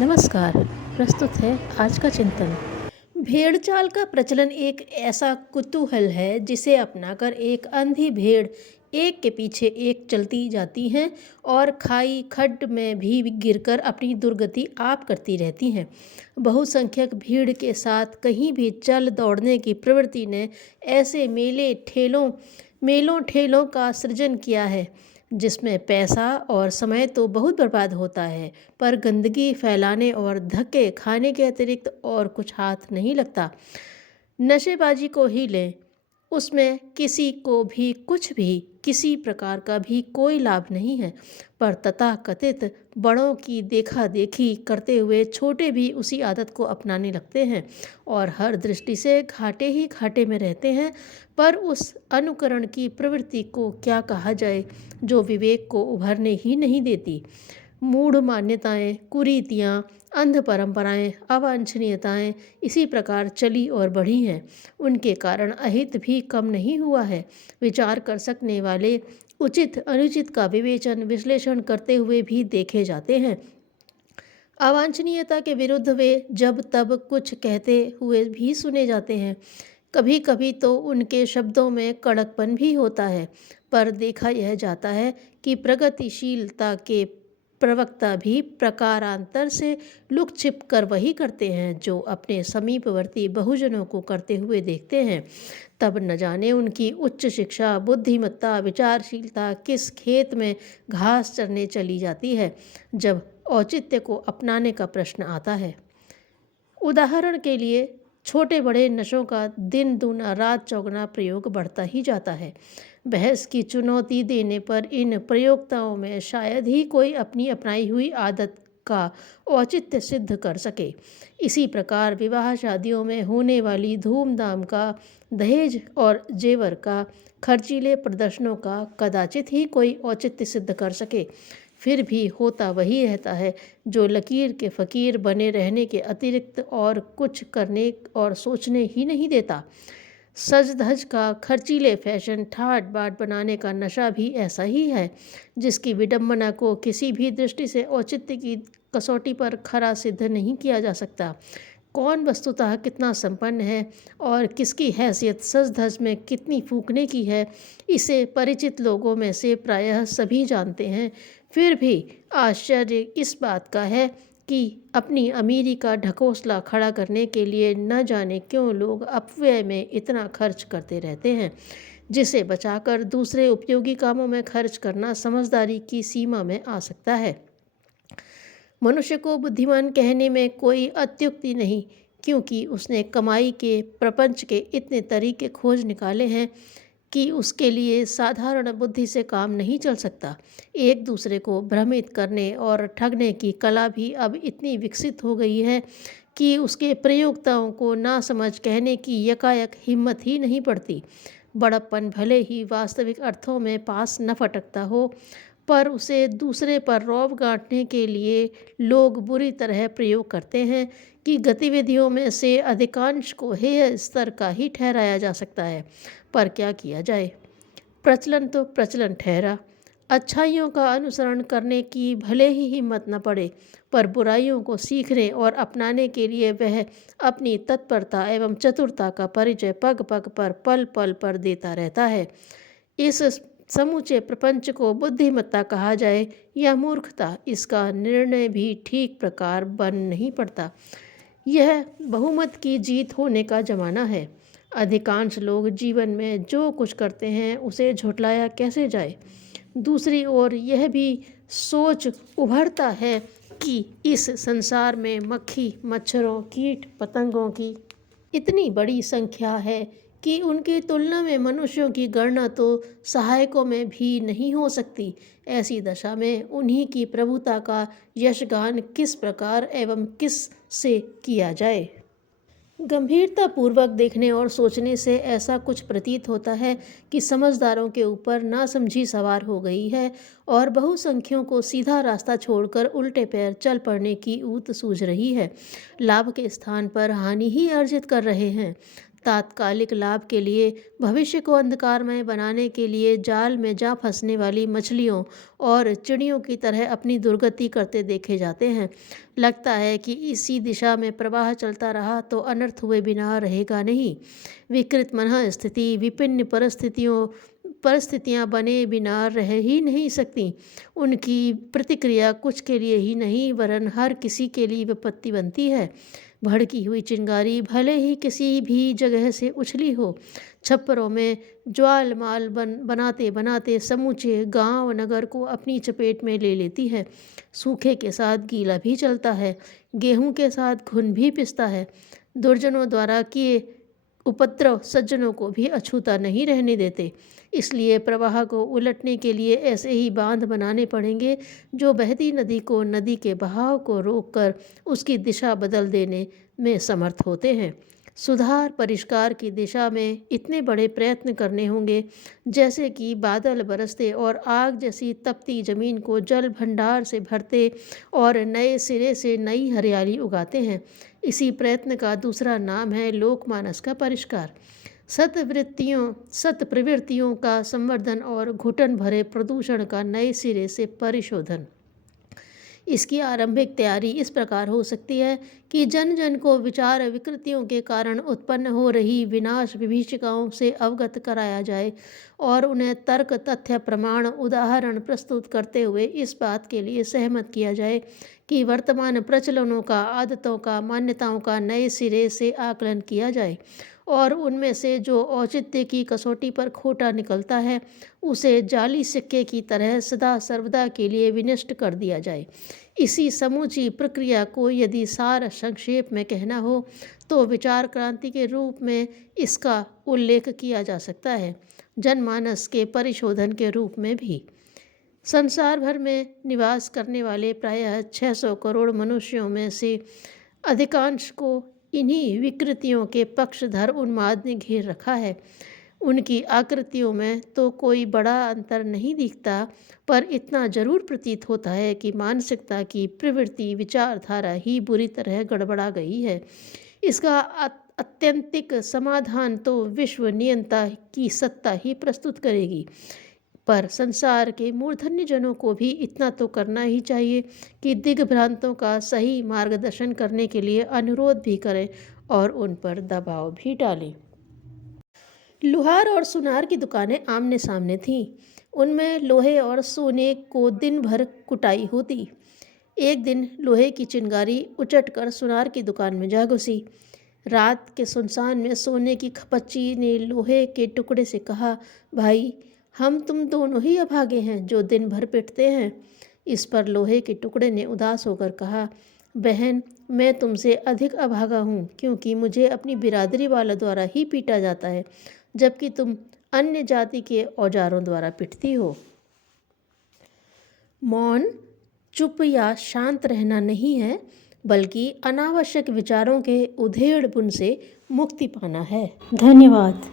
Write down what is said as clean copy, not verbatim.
नमस्कार। प्रस्तुत है आज का चिंतन। भेड़ चाल का प्रचलन एक ऐसा कुतूहल है जिसे अपनाकर एक अंधी भेड़ एक के पीछे एक चलती जाती हैं और खाई खड्ड में भी गिरकर अपनी दुर्गति आप करती रहती हैं। बहुसंख्यक भीड़ के साथ कहीं भी चल दौड़ने की प्रवृत्ति ने ऐसे मेलों ठेलों का सृजन किया है जिसमें पैसा और समय तो बहुत बर्बाद होता है, पर गंदगी फैलाने और धक्के खाने के अतिरिक्त और कुछ हाथ नहीं लगता। नशेबाजी को ही लें, उसमें किसी को भी कुछ भी किसी प्रकार का भी कोई लाभ नहीं है, पर तथाकथित बड़ों की देखा देखी करते हुए छोटे भी उसी आदत को अपनाने लगते हैं और हर दृष्टि से घाटे ही घाटे में रहते हैं। पर उस अनुकरण की प्रवृत्ति को क्या कहा जाए जो विवेक को उभरने ही नहीं देती। मूढ़ मान्यताएं, कुरीतियाँ, अंध परंपराएं, अवांछनीयताएं इसी प्रकार चली और बढ़ी हैं। उनके कारण अहित भी कम नहीं हुआ है। विचार कर सकने वाले उचित अनुचित का विश्लेषण करते हुए भी देखे जाते हैं। अवांछनीयता के विरुद्ध वे जब तब कुछ कहते हुए भी सुने जाते हैं। कभी कभी तो उनके शब्दों में कड़कपन भी होता है, पर देखा यह जाता है कि प्रगतिशीलता के प्रवक्ता भी प्रकारांतर से लुक छिप कर वही करते हैं जो अपने समीपवर्ती बहुजनों को करते हुए देखते हैं। तब न जाने उनकी उच्च शिक्षा, बुद्धिमत्ता, विचारशीलता किस खेत में घास चरने चली जाती है जब औचित्य को अपनाने का प्रश्न आता है। उदाहरण के लिए छोटे बड़े नशों का दिन दूना रात चौगुना प्रयोग बढ़ता ही जाता है। बहस की चुनौती देने पर इन प्रयोक्ताओं में शायद ही कोई अपनी अपनाई हुई आदत का औचित्य सिद्ध कर सके। इसी प्रकार विवाह शादियों में होने वाली धूमधाम का, दहेज और जेवर का, खर्चीले प्रदर्शनों का कदाचित ही कोई औचित्य सिद्ध कर सके। फिर भी होता वही रहता है जो लकीर के फ़कीर बने रहने के अतिरिक्त और कुछ करने और सोचने ही नहीं देता। सज धज का खर्चीले फैशन ठाट बाट बनाने का नशा भी ऐसा ही है जिसकी विडंबना को किसी भी दृष्टि से औचित्य की कसौटी पर खरा सिद्ध नहीं किया जा सकता। कौन वस्तुतः कितना संपन्न है और किसकी हैसियत सज धज में कितनी फूकने की है, इसे परिचित लोगों में से प्रायः सभी जानते हैं। फिर भी आश्चर्य इस बात का है कि अपनी अमीरी का ढकोसला खड़ा करने के लिए न जाने क्यों लोग अपव्यय में इतना खर्च करते रहते हैं, जिसे बचाकर दूसरे उपयोगी कामों में खर्च करना समझदारी की सीमा में आ सकता है। मनुष्य को बुद्धिमान कहने में कोई अत्युक्ति नहीं, क्योंकि उसने कमाई के प्रपंच के इतने तरीके खोज निकाले हैं कि उसके लिए साधारण बुद्धि से काम नहीं चल सकता। एक दूसरे को भ्रमित करने और ठगने की कला भी अब इतनी विकसित हो गई है कि उसके प्रयोक्ताओं को ना समझ कहने की यकायक हिम्मत ही नहीं पड़ती। बड़प्पन भले ही वास्तविक अर्थों में पास न फटकता हो, पर उसे दूसरे पर रौब गांठने के लिए लोग बुरी तरह प्रयोग करते हैं कि गतिविधियों में से अधिकांश को हेय स्तर का ही ठहराया जा सकता है। पर क्या किया जाए, प्रचलन तो प्रचलन ठहरा। अच्छाइयों का अनुसरण करने की भले ही हिम्मत न पड़े, पर बुराइयों को सीखने और अपनाने के लिए वह अपनी तत्परता एवं चतुरता का परिचय पग पग पर पल पल पर देता रहता है। इस समूचे प्रपंच को बुद्धिमत्ता कहा जाए या मूर्खता, इसका निर्णय भी ठीक प्रकार बन नहीं पड़ता। यह बहुमत की जीत होने का जमाना है। अधिकांश लोग जीवन में जो कुछ करते हैं उसे झुठलाया कैसे जाए। दूसरी ओर यह भी सोच उभरता है कि इस संसार में मक्खी, मच्छरों, कीट पतंगों की इतनी बड़ी संख्या है कि उनकी तुलना में मनुष्यों की गणना तो सहायकों में भी नहीं हो सकती। ऐसी दशा में उन्हीं की प्रभुता का यशगान किस प्रकार एवं किस से किया जाए। गंभीरतापूर्वक देखने और सोचने से ऐसा कुछ प्रतीत होता है कि समझदारों के ऊपर नासमझी सवार हो गई है और बहुसंख्यों को सीधा रास्ता छोड़कर उल्टे पैर चल पड़ने की ऊत सूझ रही है। लाभ के स्थान पर हानि ही अर्जित कर रहे हैं। तात्कालिक लाभ के लिए, भविष्य को अंधकारमय बनाने के लिए जाल में जा फंसने वाली मछलियों और चिड़ियों की तरह अपनी दुर्गति करते देखे जाते हैं। लगता है कि इसी दिशा में प्रवाह चलता रहा तो अनर्थ हुए बिना रहेगा नहीं। विकृत मनः स्थिति विभिन्न परिस्थितियाँ बने बिना रह ही नहीं सकती। उनकी प्रतिक्रिया कुछ के लिए ही नहीं वरन हर किसी के लिए विपत्ति बनती है। भड़की हुई चिंगारी भले ही किसी भी जगह से उछली हो, छप्परों में ज्वालमाल बनाते बनाते समूचे गांव नगर को अपनी चपेट में ले लेती है। सूखे के साथ गीला भी चलता है, गेहूं के साथ घुन भी पिसता है। दुर्जनों द्वारा किए उपद्रव सज्जनों को भी अछूता नहीं रहने देते। इसलिए प्रवाह को उलटने के लिए ऐसे ही बांध बनाने पड़ेंगे जो बहती नदी को नदी के बहाव को रोककर उसकी दिशा बदल देने में समर्थ होते हैं। सुधार परिष्कार की दिशा में इतने बड़े प्रयत्न करने होंगे जैसे कि बादल बरसते और आग जैसी तपती जमीन को जल भंडार से भरते और नए सिरे से नई हरियाली उगाते हैं। इसी प्रयत्न का दूसरा नाम है लोकमानस का परिष्कार, सत प्रवृत्तियों का संवर्धन और घुटन भरे प्रदूषण का नए सिरे से परिशोधन। इसकी आरंभिक तैयारी इस प्रकार हो सकती है कि जन जन को विचार विकृतियों के कारण उत्पन्न हो रही विनाश विभीषिकाओं से अवगत कराया जाए और उन्हें तर्क तथ्य प्रमाण उदाहरण प्रस्तुत करते हुए इस बात के लिए सहमत किया जाए कि वर्तमान प्रचलनों का, आदतों का, मान्यताओं का नए सिरे से आकलन किया जाए और उनमें से जो औचित्य की कसौटी पर खोटा निकलता है उसे जाली सिक्के की तरह सदा सर्वदा के लिए विनष्ट कर दिया जाए। इसी समूची प्रक्रिया को यदि सार संक्षेप में कहना हो तो विचार क्रांति के रूप में इसका उल्लेख किया जा सकता है, जनमानस के परिशोधन के रूप में भी। संसार भर में निवास करने वाले प्रायः 600 करोड़ मनुष्यों में से अधिकांश को इन्हीं विकृतियों के पक्षधर उन्माद ने घेर रखा है। उनकी आकृतियों में तो कोई बड़ा अंतर नहीं दिखता, पर इतना जरूर प्रतीत होता है कि मानसिकता की प्रवृत्ति विचारधारा ही बुरी तरह गड़बड़ा गई है। इसका आत्यंतिक समाधान तो विश्व नियंता की सत्ता ही प्रस्तुत करेगी, पर संसार के मूर्धन्य जनों को भी इतना तो करना ही चाहिए कि दिग्भ्रांतों का सही मार्गदर्शन करने के लिए अनुरोध भी करें और उन पर दबाव भी डालें। लुहार और सुनार की दुकानें आमने सामने थीं। उनमें लोहे और सोने को दिन भर कुटाई होती। एक दिन लोहे की चिंगारी उचट कर सुनार की दुकान में जा घुसी। रात के सुनसान में सोने की खपच्ची ने लोहे के टुकड़े से कहा, भाई, हम तुम दोनों ही अभागे हैं जो दिन भर पिटते हैं। इस पर लोहे के टुकड़े ने उदास होकर कहा, बहन, मैं तुमसे अधिक अभागा हूँ क्योंकि मुझे अपनी बिरादरी वालों द्वारा ही पीटा जाता है, जबकि तुम अन्य जाति के औजारों द्वारा पिटती हो। मौन, चुप या शांत रहना नहीं है, बल्कि अनावश्यक विचारों के उधेड़ बुन से मुक्ति पाना है। धन्यवाद।